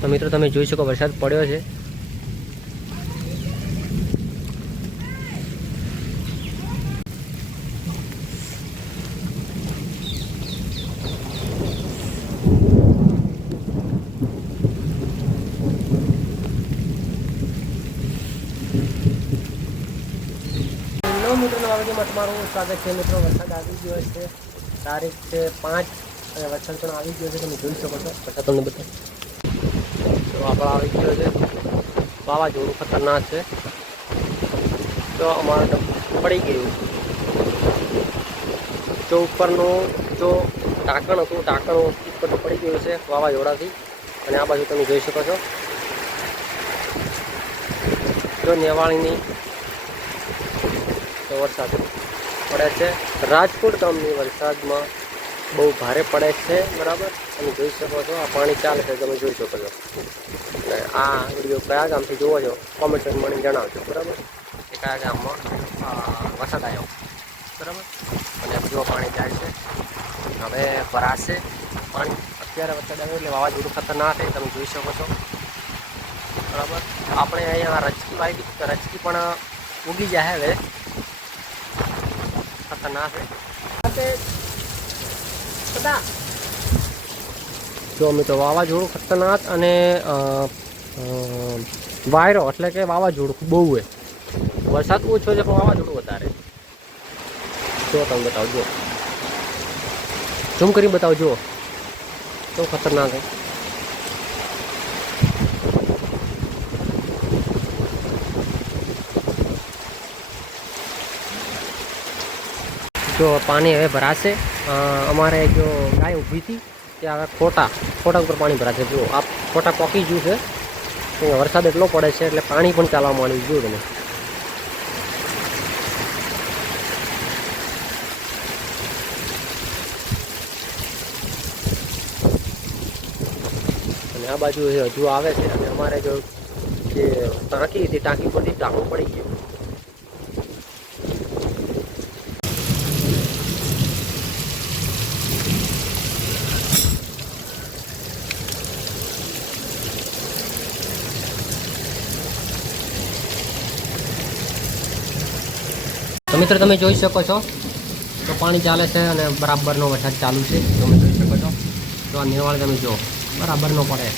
તો મિત્રો તમે જોઈ શકો વરસાદ પડ્યો છે। મિત્રો નવા વિડીયોમાં તમારું સ્વાગત છે। મિત્રો વરસાદ આવી ગયો છે, તારીખ છે 5 અને વરસાદ પણ આવી ગયો છે। તમે જોઈ શકો છો વરસાદ તમને બતાવો તો આપણે આવી ગયો છે। વાવાઝોડું ખતરનાક છે, તો અમારે પડી ગયું જો ઉપરનું જો ઢાંકણ હતું, ઢાંકણ ઉપર પડી ગયું છે વાવાઝોડાથી। અને આ બાજુ તમે જોઈ શકો છો જો નેવાળીની તો વરસાદ પડે છે। રાજકોટ ગામની વરસાદમાં બહુ ભારે પડે છે, બરાબર। તમે જોઈ શકો છો આ પાણી ચાલે છે, તમે જોઈ શકો છો। અને આ વિડીયો કયા ગામથી જોવો છો કોમેન્ટ મને જણાવજો, બરાબર, કે કયા ગામમાં વરસાદ આવ્યો, બરાબર। અને જો પાણી જાય છે, હવે ભરાશે પાણી। અત્યારે વરસાદ આવ્યો એટલે વાવાઝોડું ખતરનાક છે, તમે જોઈ શકો છો, બરાબર। આપણે અહીંયા રચકી વાવી, રચકી પણ ઉગી જાય હવે, ખતરનાક છે। જો મિત્રો વાવાઝોડું ખતરનાક અને વાયરો એટલે કે વાવાઝોડું બહુ છે, વરસાદ ઓછો છે પણ વાવાઝોડું વધારે। જો તમે બતાવજો, ઝૂમ કરી બતાવજો તો ખતરનાક છે। જો પાણી હવે ભરાશે, અમારે જો ગાય ઊભી હતી ત્યાં ખોટા ઉપર પાણી ભરાશે। જો આ ખોટા પોકી ગયું છે, વરસાદ એટલો પડે છે એટલે પાણી પણ ચાલવા માંડ્યું। જો તમે અને આ બાજુ હજુ આવે છે। અને અમારે જો જે ટાંકી હતી, ટાંકી પરથી ઢાંકણું પડી ગયું। તો મિત્રો તમે જોઈ શકો છો તો પાણી ચાલે છે અને બરાબરનો વરસાદ ચાલુ છે, તમે જોઈ શકો છો। તો આ નેવાળ તમે જો બરાબરનો પડે।